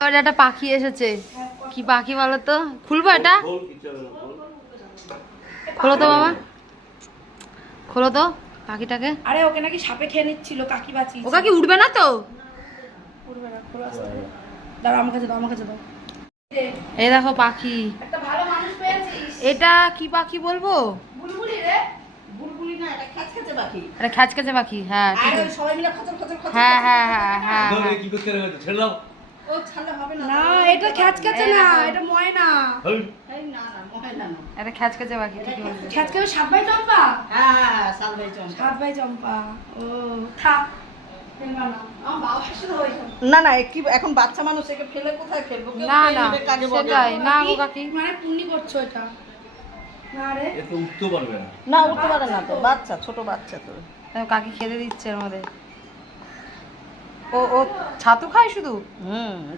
একটা পাখি এসেছে। কি পাখি বলো তো? খুলবো এটা? খোলো তো বাবা, খোলো তো পাখিটাকে। আরে ওকে নাকি সাপে খেয়ে নিচ্ছিল, কাকি বাঁচিয়েছে। ওটা কি উঠবে না তো? উঠবে না, খোলো আস্তে করে। দাঁড়াও, আমার কাছে দাও, আমার কাছে দাও। এই দেখো পাখি। একটা ভালো মানুষ পেয়েছিস। এটা কি পাখি বলবো? বুলবুলি রে। বুলবুলি না, এটা খ্যাচখ্যাচে পাখি। এটা খ্যাচখ্যাচে পাখি, হ্যাঁ ঠিক আরে আছে। সবাই মিলে খচর খচর খচর। হ্যাঁ হ্যাঁ হ্যাঁ হ্যাঁ হ্যাঁ। কি করতে হবে? ছেড়ে দাও। ও ছাড়লে হবে না। না, এটা খ্যাচখ্যাচে না, এটা ময়না। এই না না, ময়না না। এটা খ্যাচখ্যাচে পাখি, ঠিকই বলছো। খ্যাচখ্যাচে সাত ভাই চম্পা? হ্যাঁ, সাত ভাই চম্পা। ও থাক। না না, কি এখন বাচ্চা মানুষ, একে ফেলে কোথায় ফেলবো? না না সেটাই না গো কাকি। মানে পুণ্যি করছো এটা। না রে, এতে উঠতে পারবে না। না উঠতে পারে না তো, বাচ্চা, ছোট বাচ্চা তো। কাকি খেতে দিচ্ছে এর মধ্যে। ও ও ছাতু খায় শুধু?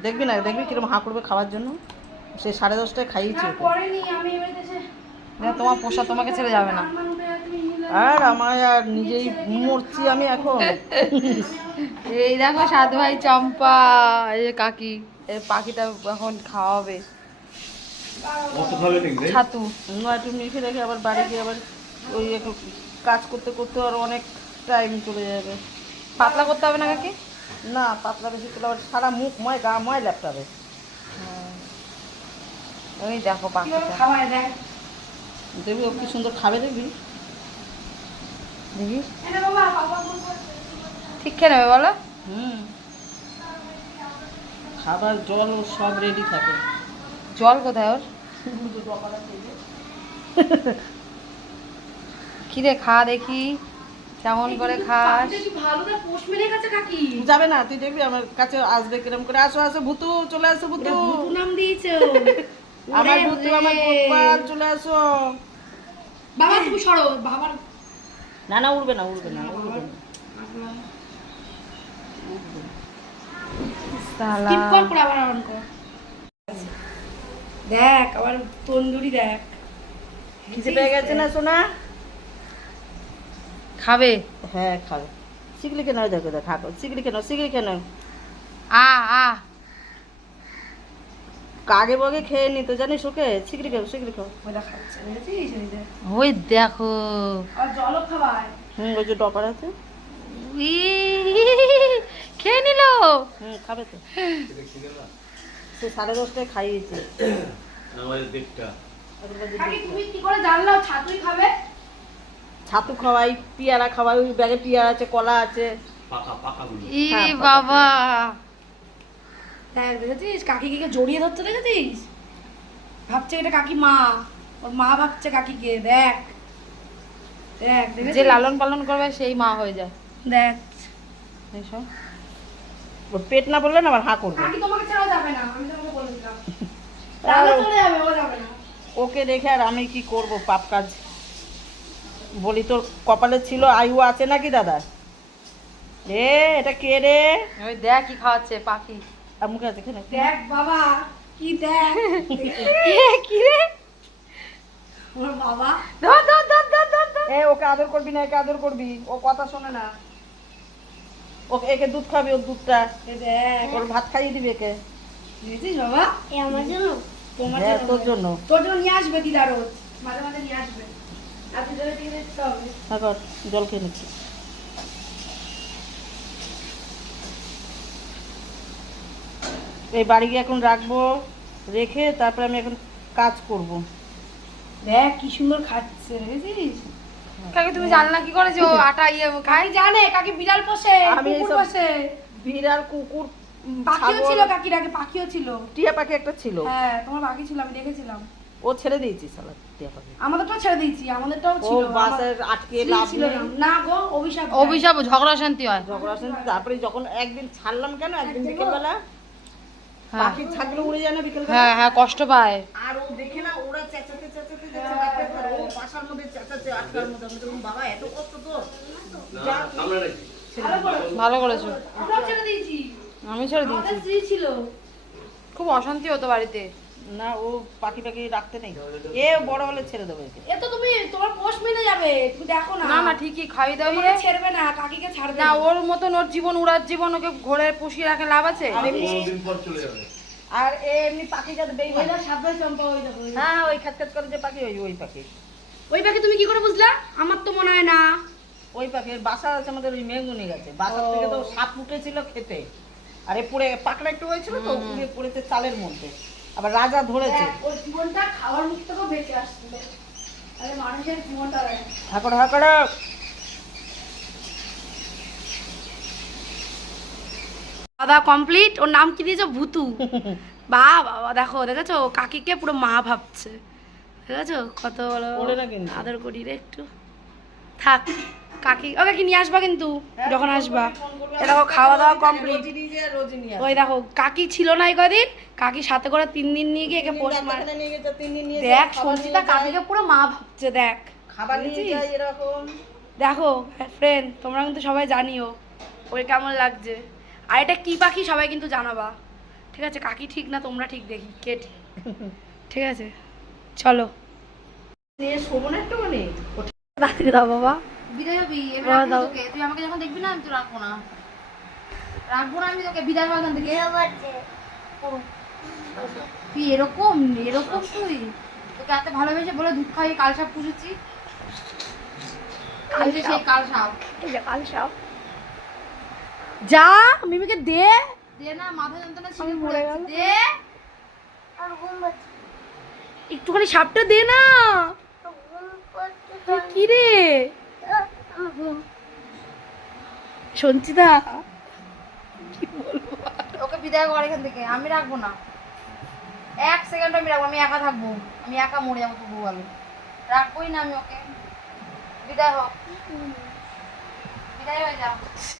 দেখবি না, দেখবি কিরকম হাঁ করবে খাওয়ার জন্য। সে 10:30টায় খাইয়েছে ওকে। করেনি, আমি এবারে এসে তোমার পোষা তোমাকে ছেড়ে যাবে না। আর আমায় আর নিজেই মরছি আমি এখন। এই দেখো সাত ভাই চম্পা, এই যে কাকি, এই পাখিটা এখন খাওয়াবে কত খাবে নাকি? ছাতু। একটু মেখে রেখে আবার বাড়ি গিয়ে আবার ওই একটু কাজ করতে করতে আর অনেক টাইম চলে যাবে। পাতলা করতে হবে না কাকি? না, পাতলা বেশি করলে আবার সারা মুখ ময়, গা ময় ল্যাপটাবে। ওই দেখো পাখিটা, দেখবি ও কি সুন্দর খাবে, দেখবি দেখি ঠিক খেয়ে নেবে বলো? খাবার জল ও সব রেডি থাকে। জল কোথায় ওর? কিরে খা দেখি কেমন করে খাস। যাবে না, তুই দেখবি আমার কাছে আসবে কিরম করে। আসো আসো ভূতু, চলে আসো ভূতু। ভূতু নাম দিয়েছো আমার ভূতু, আমার গোপাল, চলে আসো। বাবা তুমি সরো, বাবার। না না, উড়বে না, উড়বে না, উড়বে না। সালা স্কিপ কর, করে আবার অন কর। দেখ আবার তন্দুরি দেখ। খিদে পেয়ে গেছে না সোনা? খাবে? হ্যাঁ খাবে। শিগলি কেন? দেখো দেখ, খাবো। শিগলি কেন? শিগলি কেন? আ আ কাগে বগে খেয়ে নি তো, জানিস ওকে। শিগলি খাও, শিগলি খাও। ওইটা খাচ্ছে, বুঝেছিস? ওই দেখ। ওই দেখো। আর জলও খাওয়ায়। ওই যে ডপার আছে। ই, খেয়ে নিল। খাবে তো। সে 10:30টায় খাইয়েছে। আমাদের দিকটা তুমি কি করে জানলা ছাতুই খাবে? ছাতু খাওয়াই, পিয়ারা খাওয়াই, ওই ব্যাগে পিয়ারা আছে, কলা আছে। পাকা পাকা গুলো। ই বাবা, হ্যাঁ দেখেছিস কাকিকে জড়িয়ে ধরতে, দেখেছিস? ভাবছে এটা কাকি মা, ওর মা ভাবছে কাকিকে। দেখ দেখ, যে লালন পালন করবে সেই মা হয়ে যায়। দেখ এইসব ওর পেট না বললে না আবার হাঁ করবে। কাকি তোমাকে ছাড়া যাবে না, আমি তোমাকে বলে দিলাম। আর তাহলে চলে যাবে, ও যাবে না। ওকে দেখে আর আমি কি করব, পাপ কাজ। বলি তোর কপালে ছিল, আয়ু আছে নাকি দাদা? এ এটা কে রে? ওই দেখ কি খাওয়াচ্ছে পাখি। আর মুখে আছে, খেলে। দেখ বাবা, কি দেখ। কি রে? ওর বাবা ধর ধর ধর ধর ধর ধর। এ ওকে আদর করবি না, একে আদর করবি। ও কথা শোনে না। ওকে, একে দুধ খাবি, ওর দুধটা। এ দেখ, ওর ভাত খাইয়ে দিবি একে। দেখেছিস বাবা? এ আমার জন্য, তোমার হ্যাঁ, জন্য। তোর জন্য। তোর জন্য নিয়ে আসবে দিদা রোজ, মাঝে মাঝে নিয়ে আসবে। আর দুজনে দিয়ে দিতে হবে। এখন জল খেয়ে নিচ্ছি। এই বাড়ি গিয়ে এখন রাখবো, রেখে তারপরে আমি এখন কাজ করব। দেখ কি সুন্দর খাচ্ছে, দেখেছিস? কাকি তুমি জানো না কি করে যে ও আটা খায়? কাকি জানে, কাকি বিড়াল পোষে, আমি কুকুর এইসব- পোষে। বিড়াল, কুকুর, পাখিও ছাগল, ছিল কাকির আগে, পাখিও ছিল। টিয়া পাখি একটা ছিল। হ্যাঁ, তোমার পাখি ছিল, আমি দেখেছিলাম। ও ছেড়ে দিয়েছি শালা টিয়া পাখি। আমাদেরটাও ছেড়ে দিয়েছি, আমাদেরটাও ও ছিল। বাসে আটকে আমার লাভ ছিল নেই। না। না গো, অভিশাপ। অভিশাপ, ঝগড়া শান্তি হয়। ঝগড়া শুনছি। তারপরে যখন একদিন ছাড়লাম, কেন একদিন একদিন বিকেলবেলা হ্যাঁ পাখি ছাগলে উড়ে যায় না বিকেলবেলা, হ্যাঁ হ্যাঁ কষ্ট পায়। আর ও দেখে না ওরা চেঁচাতে চেঁচাতে চেঁচাতে, আর ও বাসার মধ্যে চেঁচাচ্ছে আটকার মধ্যে। আমি বললাম, বাবা এত কষ্ট তো। না আমরা নাকি ভালো করেছো। আমরাও ছেড়ে দিয়েছি। আমি ছেড়ে দিয়েছি। আমাদের স্ত্রী ছিল। খুব অশান্তি হতো বাড়িতে। না, ও পাখি পাখি রাখতে নেই। এ বড় হলে ছেড়ে দেবো একে। এ তো তুমি, তোমার পোষ মেনে যাবে, তুমি দেখো না। না না ঠিকই খাই দাও। তোমাকে ছেড়বে না, কাকিকে ছাড়বে না ওর মতন ওর জীবন উড়ার জীবন, ওকে ঘরে পুষিয়ে রাখে লাভ আছে? আর 15 দিন পর চলে যাবে। আর এমনি পাখি যাতে বেইমান। ওই সাত ভাই চম্পা ওই দেখো হ্যাঁ ওই খাত করে যে পাখি ওই পাখি। ওই পাখি তুমি কি করে বুঝলা? আমার তো মনে হয় না। ওই পাখির বাসা আছে আমাদের ওই মেঙ্গুনি গাছে, বাসার থেকে তো সাপ উঠেছিল খেতে, আর এ পুড়ে পাকড়া একটু হয়েছিল তো পুড়ে পড়েছে চালের মধ্যে, আবার রাজা ধরেছে। ওই জীবনটা খাওয়ার মুখ থেকেও বেঁচে আসছিল। আরে মানুষের জীবনটা ঠাকুর ঠাকুর দাদা কমপ্লিট। ওর নাম কি দিয়েছো? ভুতু। বা বাবা দেখো, দেখেছো কাকিকে পুরো মা ভাবছে, দেখেছো কত বলো ওরে না কিন্তু। আদর করি রে একটু। থাক কাকি, ও কাকি নিয়ে আসবা কিন্তু যখন আসবা। এ দেখো খাওয়া দাওয়া কমপ্লিট। রোজি নিয়ে যায়, রোজি নিয়ে আসে। ওই দেখো কাকি ছিল না এই কদিন, কাকি সাথে করে 3 দিন নিয়ে গিয়ে একে পোষ মার। ডাক্তারখানায় নিয়ে গেছে, 3 দিন নিয়ে দেখ যায়, খাবার সঞ্চিতা নিয়ে যায়, কাকিকে পুরো মা ভাবছে, দেখ খাবার নিয়ে বুঝেছিস? যায় এরকম। দেখো ফ্রেন্ড, তোমরা কিন্তু সবাই জানিও ওই কেমন লাগছে। আর এটা কি পাখি সবাই কিন্তু জানাবা, ঠিক আছে? কাকি ঠিক না তোমরা ঠিক, দেখি কে ঠিক। ঠিক আছে চলো নিয়ে শোবো না একটুখানি। তাড়াতাড়ি দাও বাবা। বিদায় হবি। এবার বাবা রাখবো দাও। তোকে। তুই আমাকে যখন দেখবি না আমি তো রাখবো না। রাখবো না আমি তোকে। বিদায় হওয়া থেকে তুই এরকম এরকম তুই তোকে এত ভালোবেসে বলে দুধ খাইয়ে কাল সাপ পুষেছি। এই যে সেই কাল সাপ। এই যে কাল সাপ। যা মিমিকে দে। দে না, মাথা যন্ত্রণা ছিঁড়ে আমি পড়ে মরে যাচ্ছে। গেলাম। দে। একটুখানি সাপটা দে না। তুই কি রে সঞ্চিতা, কি বলবো? ওকে বিদায় কর এখান থেকে। আমি রাখবো না, 1 সেকেন্ড আমি রাখবো। আমি একা থাকবো, আমি একা মরে যাবো তবু ভালো। রাখবোই না আমি ওকে। বিদায় হোক, বিদায় হয়ে যাও।